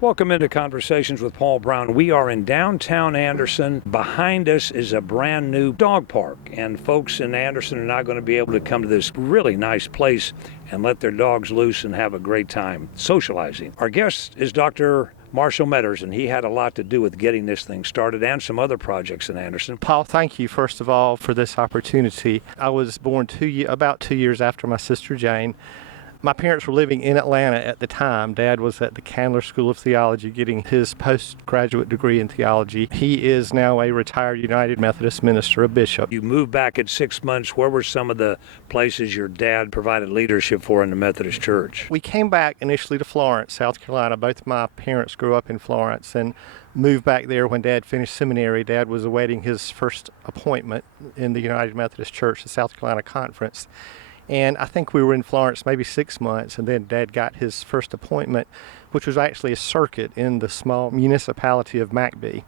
Welcome into Conversations with Paul Brown. We are in downtown Anderson. Behind us is a brand new dog park, and folks in Anderson are now going to be able to come to this really nice place and let their dogs loose and have a great time socializing. Our guest is Dr. Marshall Meadors, and he had a lot to do with getting this thing started and some other projects in Anderson. Paul, thank you, first of all, for this opportunity. I was born about 2 years after my sister Jane. My parents were living in Atlanta at the time. Dad was at the Candler School of Theology getting his postgraduate degree in theology. He is now a retired United Methodist minister, a bishop. You moved back at 6 months. Where were some of the places your dad provided leadership for in the Methodist Church? We came back initially to Florence, South Carolina. Both my parents grew up in Florence and moved back there when Dad finished seminary. Dad was awaiting his first appointment in the United Methodist Church, the South Carolina Conference. And I think we were in Florence maybe 6 months, and then Dad got his first appointment, which was actually a circuit in the small municipality of McBee.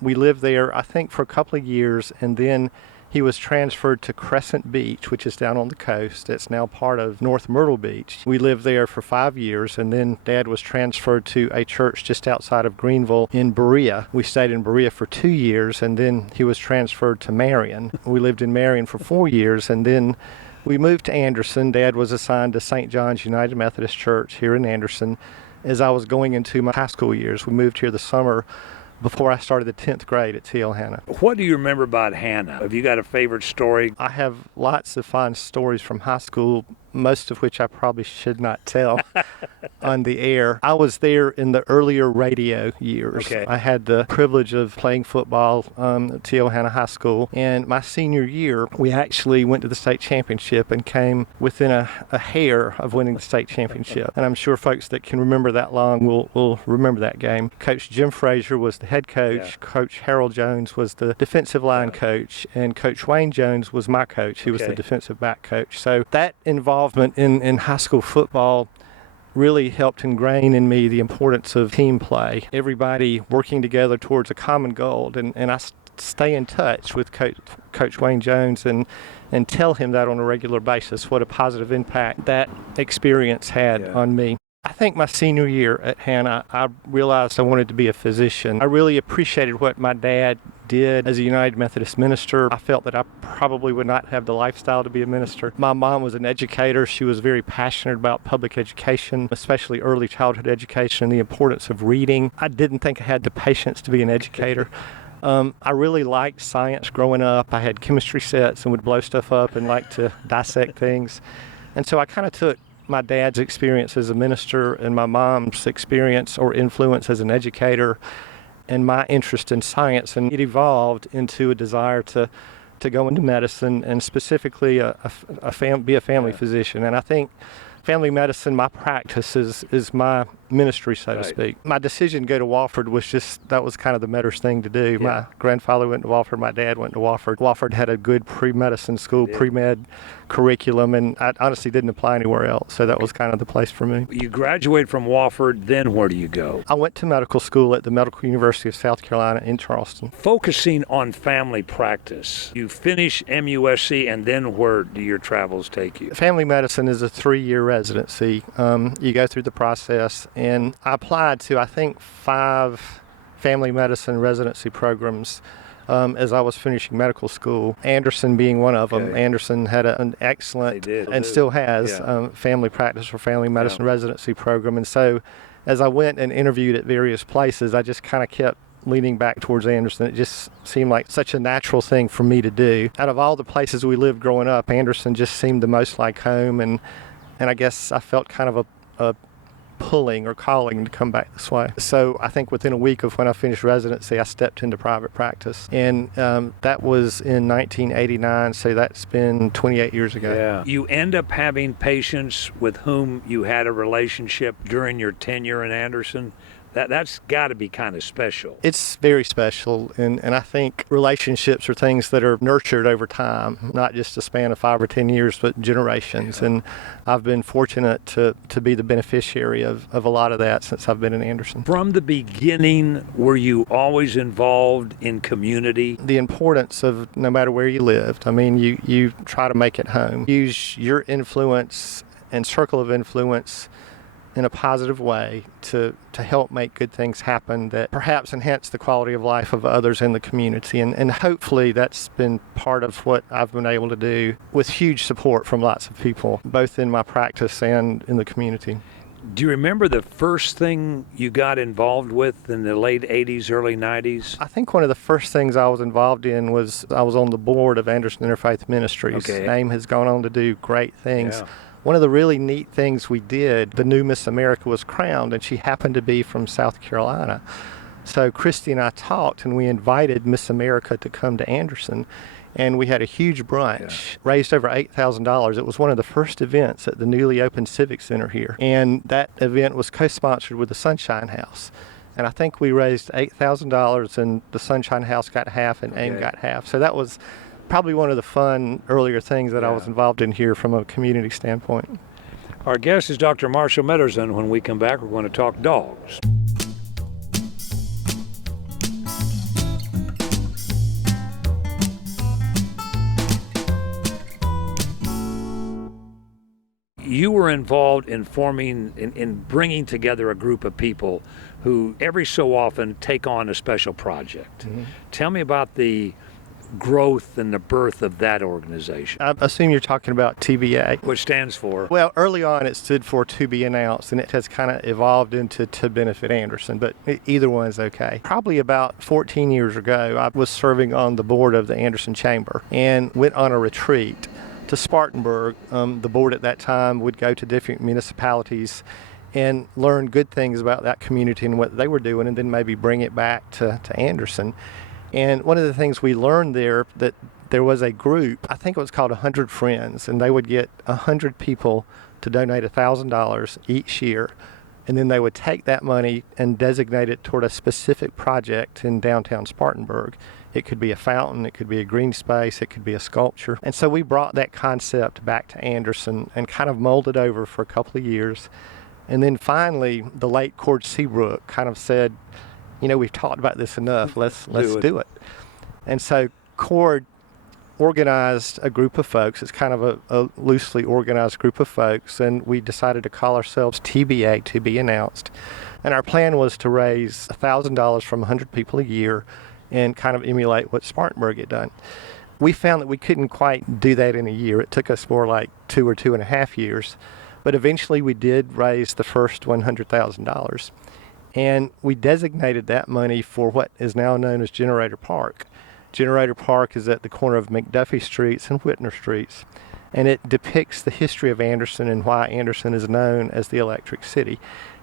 We lived there, I think, for a couple of years, and then he was transferred to Crescent Beach, which is down on the coast. It's now part of North Myrtle Beach. We lived there for 5 years, and then Dad was transferred to a church just outside of Greenville in Berea. We stayed in Berea for 2 years, and then he was transferred to Marion. We lived in Marion for 4 years, and then we moved to Anderson. Dad was assigned to St. John's United Methodist Church here in Anderson. As I was going into my high school years, we moved here the summer before I started the 10th grade at T.L. Hanna. What do you remember about Hannah? Have you got a favorite story? I have lots of fond stories from high school, most of which I probably should not tell on the air. I was there in the earlier radio years. Okay. I had the privilege of playing football at T.L. Hanna High School, and my senior year, we actually went to the state championship and came within a hair of winning the state championship. And I'm sure folks that can remember that long will remember that game. Coach Jim Frazier was the head coach. Yeah. Coach Harold Jones was the defensive line coach, and Coach Wayne Jones was my coach. He was the defensive back coach. So that involvement in high school football really helped ingrain in me the importance of team play, everybody working together towards a common goal. And I stay in touch with Coach Wayne Jones and tell him that on a regular basis, what a positive impact that experience had on me. I think my senior year at Hanna, I realized I wanted to be a physician. I really appreciated what my dad did as a United Methodist minister. I felt that I probably would not have the lifestyle to be a minister. My mom was an educator. She was very passionate about public education, especially early childhood education and the importance of reading. I didn't think I had the patience to be an educator. I really liked science growing up. I had chemistry sets and would blow stuff up and like to dissect things. And so I kind of took my dad's experience as a minister and my mom's experience or influence as an educator and my interest in science, and it evolved into a desire to go into medicine and specifically be a family physician. And I think family medicine, my practice is my ministry, so to speak. My decision to go to Wofford that was kind of the Meadors thing to do. Yeah. My grandfather went to Wofford, my dad went to Wofford. Wofford had a good pre-medicine school, pre-med curriculum, and I honestly didn't apply anywhere else, so that was kind of the place for me. You graduate from Wofford, then where do you go? I went to medical school at the Medical University of South Carolina in Charleston. Focusing on family practice, you finish MUSC, and then where do your travels take you? Family medicine is a 3-year residency. You go through the process, and I applied to, I think, 5 family medicine residency programs as I was finishing medical school, Anderson being one of them. Anderson had an excellent, and still has, family practice or family medicine residency program. And so as I went and interviewed at various places, I just kind of kept leaning back towards Anderson. It just seemed like such a natural thing for me to do. Out of all the places we lived growing up, Anderson just seemed the most like home, and I guess I felt kind of a pulling or calling to come back this way. So I think within a week of when I finished residency, I stepped into private practice. And that was in 1989, so that's been 28 years ago. Yeah. You end up having patients with whom you had a relationship during your tenure in Anderson. That's got to be kind of special. It's very special, and I think relationships are things that are nurtured over time, not just a span of 5 or 10 years, but generations. Yeah. And I've been fortunate to be the beneficiary of a lot of that since I've been in Anderson. From the beginning, were you always involved in community? The importance of no matter where you lived. I mean, you try to make it home. Use your influence and circle of influence in a positive way to help make good things happen that perhaps enhance the quality of life of others in the community. And hopefully that's been part of what I've been able to do with huge support from lots of people, both in my practice and in the community. Do you remember the first thing you got involved with in the late 80s, early 90s? I think one of the first things I was involved in was I was on the board of Anderson Interfaith Ministries. Okay. AIM has gone on to do great things. Yeah. One of the really neat things we did, the new Miss America was crowned, and she happened to be from South Carolina. So Christy and I talked, and we invited Miss America to come to Anderson, and we had a huge brunch, raised over $8,000. It was one of the first events at the newly opened Civic Center here, and that event was co-sponsored with the Sunshine House. And I think we raised $8,000, and the Sunshine House got half, and AIM got half. So that was probably one of the fun earlier things that I was involved in here from a community standpoint. Our guest is Dr. Marshall Meadors, and when we come back, we're going to talk dogs. You were involved in in bringing together a group of people who every so often take on a special project. Mm-hmm. Tell me about the growth and the birth of that organization. I assume you're talking about TBA. Which stands for? Well, early on it stood for To Be Announced, and it has kind of evolved into To Benefit Anderson, but either one is okay. Probably about 14 years ago, I was serving on the board of the Anderson Chamber and went on a retreat to Spartanburg. The board at that time would go to different municipalities and learn good things about that community and what they were doing, and then maybe bring it back to Anderson. And one of the things we learned there, that there was a group, I think it was called 100 Friends, and they would get 100 people to donate $1,000 each year. And then they would take that money and designate it toward a specific project in downtown Spartanburg. It could be a fountain, it could be a green space, it could be a sculpture. And so we brought that concept back to Anderson and kind of molded over for a couple of years. And then finally, the late Cord Seabrook kind of said, you know, we've talked about this enough, let's do it. And so Cord organized a group of folks. It's kind of a loosely organized group of folks, and we decided to call ourselves TBA, To Be Announced. And our plan was to raise $1,000 from 100 people a year and kind of emulate what Spartanburg had done. We found that we couldn't quite do that in a year. It took us more like 2 or 2.5 years. But eventually we did raise the first $100,000. And we designated that money for what is now known as Generator Park. Generator Park is at the corner of McDuffie Streets and Whitner Streets, and it depicts the history of Anderson and why Anderson is known as the Electric City.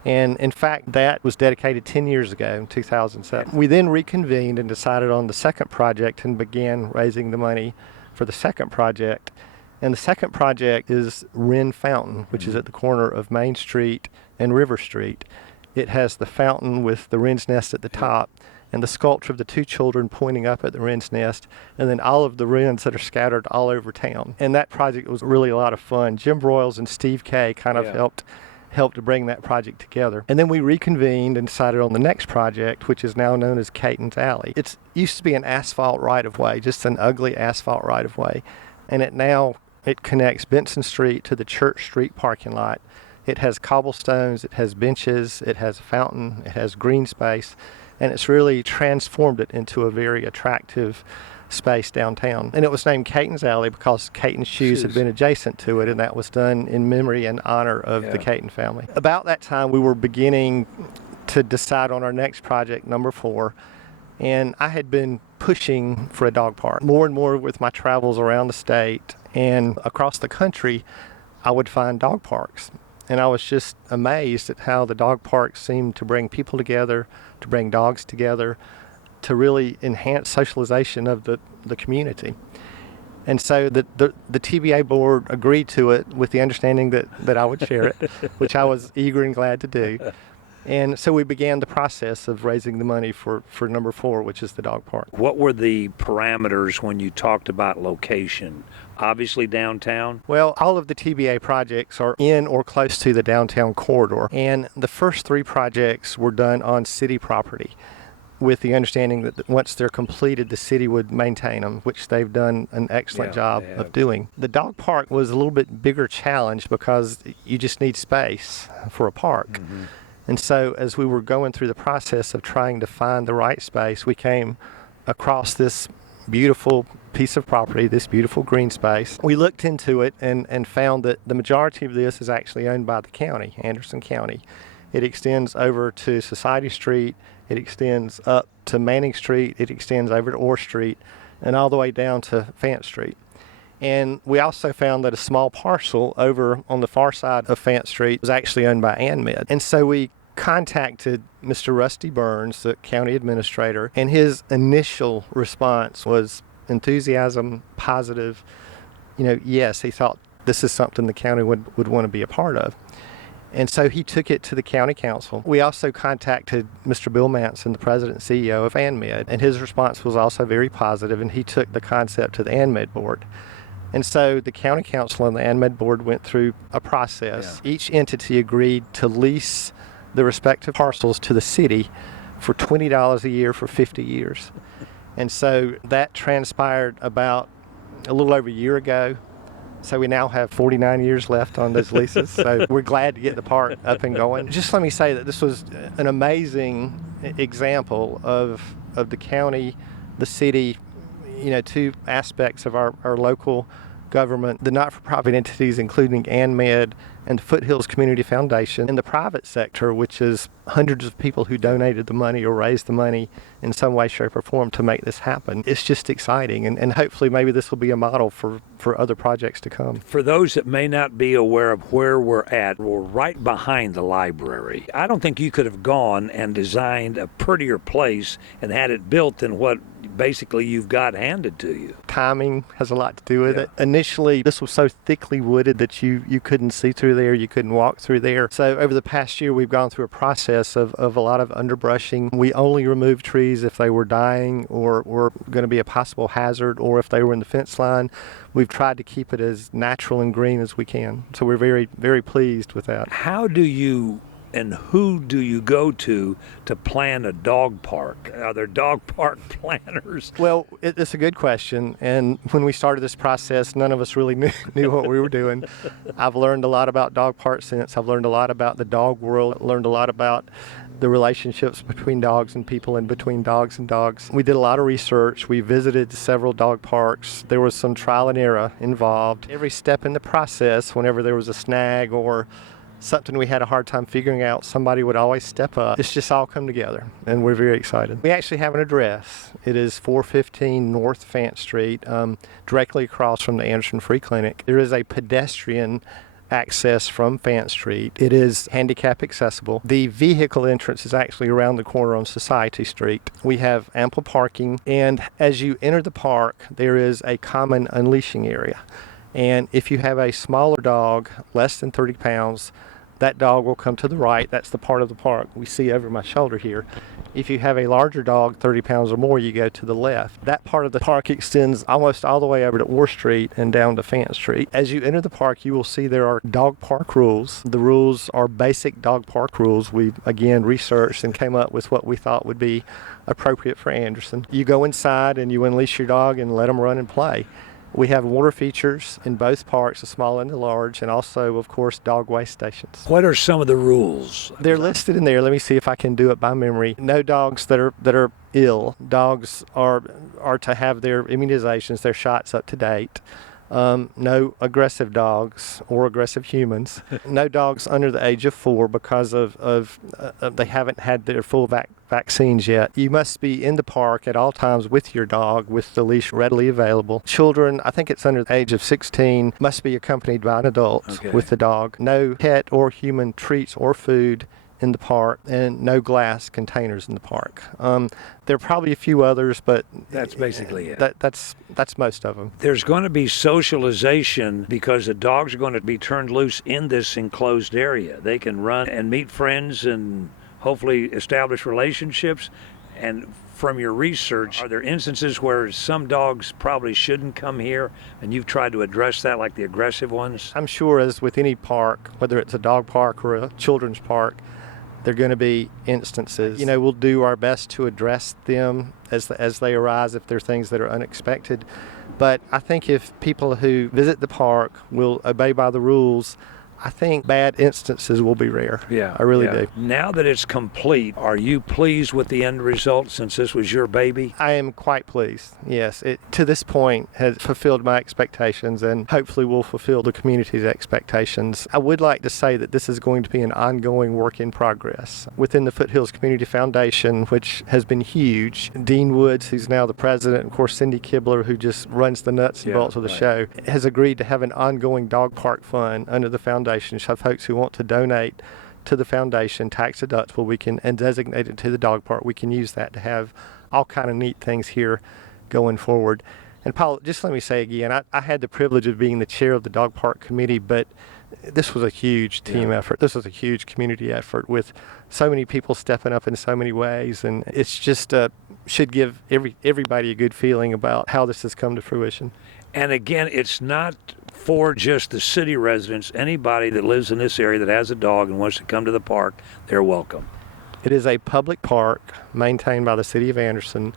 And in fact, that was dedicated 10 years ago in 2007. We then reconvened and decided on the second project and began raising the money for the second project. And the second project is Wren Fountain, which is at the corner of Main Street and River Street. It has the fountain with the wren's nest at the top and the sculpture of the two children pointing up at the wren's nest, and then all of the wrens that are scattered all over town. And that project was really a lot of fun. Jim Broyles and Steve Kay kind of helped to bring that project together. And then we reconvened and decided on the next project, which is now known as Caton's Alley. It used to be an asphalt right-of-way, just an ugly asphalt right-of-way, and it connects Benson Street to the Church Street parking lot. It has cobblestones, it has benches, it has a fountain, it has green space, and it's really transformed it into a very attractive space downtown. And it was named Caton's Alley because Caton's shoes had been adjacent to it, and that was done in memory and honor of the Caton family. About that time, we were beginning to decide on our next project, number 4, and I had been pushing for a dog park. More and more with my travels around the state and across the country, I would find dog parks. And I was just amazed at how the dog parks seemed to bring people together, to bring dogs together, to really enhance socialization of the community. And so the TBA board agreed to it with the understanding that I would share it, which I was eager and glad to do. And so we began the process of raising the money for number 4, which is the dog park. What were the parameters when you talked about location? Obviously downtown? Well, all of the TBA projects are in or close to the downtown corridor. And the first 3 projects were done on city property. with the understanding that once they're completed, the city would maintain them, which they've done an excellent job of doing. The dog park was a little bit bigger challenge because you just need space for a park. Mm-hmm. And so as we were going through the process of trying to find the right space, we came across this beautiful piece of property, this beautiful green space. We looked into it and found that the majority of this is actually owned by the county, Anderson County. It extends over to Society Street, it extends up to Manning Street, it extends over to Orr Street, and all the way down to Fant Street. And we also found that a small parcel over on the far side of Fant Street was actually owned by ANMED. And so we contacted Mr. Rusty Burns, the county administrator, and his initial response was enthusiasm, positive. Yes, he thought this is something the county would want to be a part of. And so he took it to the county council. We also contacted Mr. Bill Manson, the president and CEO of ANMED, and his response was also very positive, and he took the concept to the ANMED board. And so the county council and the ANMED board went through a process. Yeah. Each entity agreed to lease the respective parcels to the city for $20 a year for 50 years. And so that transpired about a little over a year ago. So we now have 49 years left on those leases. So we're glad to get the park up and going. Just let me say that this was an amazing example of the county, the city, two aspects of our local government, the not-for-profit entities, including ANMED and the Foothills Community Foundation, and the private sector, which is hundreds of people who donated the money or raised the money in some way, shape, or form to make this happen. It's just exciting, and hopefully maybe this will be a model for other projects to come. For those that may not be aware of where we're at, we're right behind the library. I don't think you could have gone and designed a prettier place and had it built than what basically you've got handed to you. Timing has a lot to do with it. Initially, this was so thickly wooded that you couldn't see through there, you couldn't walk through there. So over the past year, we've gone through a process of a lot of underbrushing. We only removed trees if they were dying or were going to be a possible hazard, or if they were in the fence line. We've tried to keep it as natural and green as we can. So we're very, very pleased with that. How do you and who do you go to plan a dog park? Are there dog park planners? Well, it's a good question. And when we started this process, none of us really knew what we were doing. I've learned a lot about dog parks since. I've learned a lot about the dog world, learned a lot about the relationships between dogs and people and between dogs and dogs. We did a lot of research. We visited several dog parks. There was some trial and error involved. Every step in the process, whenever there was a snag or something we had a hard time figuring out, somebody would always step up. It's just all come together, and we're very excited. We actually have an address. It is 415 North Fant Street, directly across from the Anderson Free Clinic. There is a pedestrian access from Fant Street. It is handicap accessible. The vehicle entrance is actually around the corner on Society Street. We have ample parking, and as you enter the park, there is a common unleashing area. And if you have a smaller dog, less than 30 pounds, that dog will come to the right. That's the part of the park we see over my shoulder here. If you have a larger dog, 30 pounds or more, you go to the left. That part of the park extends almost all the way over to Orr Street and down to Fant Street. As you enter the park, you will see there are dog park rules. The rules are basic dog park rules. We, again, researched and came up with what we thought would be appropriate for Anderson. You go inside and you unleash your dog and let them run and play. We have water features in both parks, the small and the large, and also, of course, dog waste stations. What are some of the rules? They're listed in there. Let me see if I can do it by memory. No dogs that are ill. Dogs are to have their immunizations, their shots up to date. No aggressive dogs or aggressive humans. No dogs under the age of 4 because of they haven't had their full vaccines yet. You must be in the park at all times with your dog with the leash readily available. Children, I think it's under the age of 16, must be accompanied by an adult with the dog. No pet or human treats or food in the park, and no glass containers in the park. There are probably a few others, but that's basically it. That's most of them. There's going to be socialization because the dogs are going to be turned loose in this enclosed area. They can run and meet friends and hopefully establish relationships. And from your research, are there instances where some dogs probably shouldn't come here and you've tried to address that, like the aggressive ones? I'm sure, as with any park, whether it's a dog park or a children's park, There are going to be instances. We'll do our best to address them as they arise if they're things that are unexpected. But I think if people who visit the park will obey by the rules, I think bad instances will be rare. Yeah, I really do. Now that it's complete, are you pleased with the end result since this was your baby? I am quite pleased. Yes, it to this point has fulfilled my expectations and hopefully will fulfill the community's expectations. I would like to say that this is going to be an ongoing work in progress. Within the Foothills Community Foundation, which has been huge, Dean Woods, who's now the president, and of course Cindy Kibler, who just runs the nuts and bolts of the show, has agreed to have an ongoing dog park fund under the foundation. So folks who want to donate to the foundation, tax deductible, and designate it to the dog park, we can use that to have all kind of neat things here going forward. And Paul, just let me say again, I had the privilege of being the chair of the dog park committee, but this was a huge team effort. This was a huge community effort with so many people stepping up in so many ways, and it's just should give everybody a good feeling about how this has come to fruition. And again, it's not for just the city residents. Anybody that lives in this area that has a dog and wants to come to the park, they're welcome. It is a public park maintained by the city of Anderson.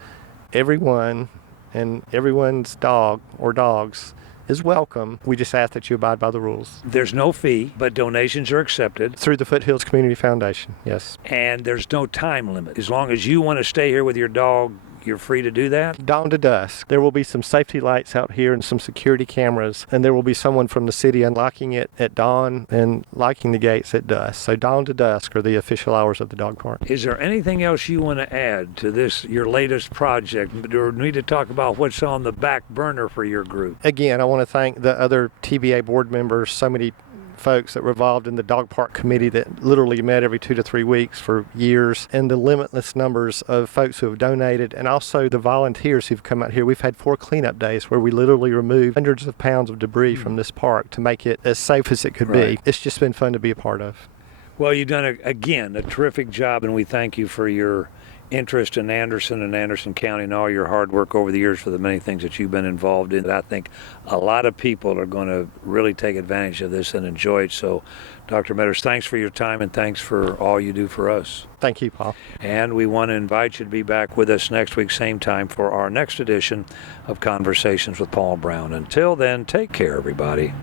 Everyone and everyone's dog or dogs is welcome. We just ask that you abide by the rules. There's no fee, but donations are accepted. Through the Foothills Community Foundation, yes. And there's no time limit. As long as you want to stay here with your dog, you're free to do that? Dawn to dusk. There will be some safety lights out here and some security cameras, and there will be someone from the city unlocking it at dawn and locking the gates at dusk. So dawn to dusk are the official hours of the dog park. Is there anything else you want to add to this, your latest project? Or need to talk about what's on the back burner for your group? Again, I want to thank the other TBA board members, so many folks that were involved in the dog park committee that literally met every 2 to 3 weeks for years, and the limitless numbers of folks who have donated, and also the volunteers who've come out here. We've had 4 cleanup days where we literally remove hundreds of pounds of debris from this park to make it as safe as it could be. It's just been fun to be a part of. Well, you've done, again, a terrific job, and we thank you for your interest in Anderson and Anderson County and all your hard work over the years for the many things that you've been involved in. I think a lot of people are going to really take advantage of this and enjoy it. So, Dr. Meadors, thanks for your time and thanks for all you do for us. Thank you, Paul. And we want to invite you to be back with us next week, same time, for our next edition of Conversations with Paul Brown. Until then, take care, everybody.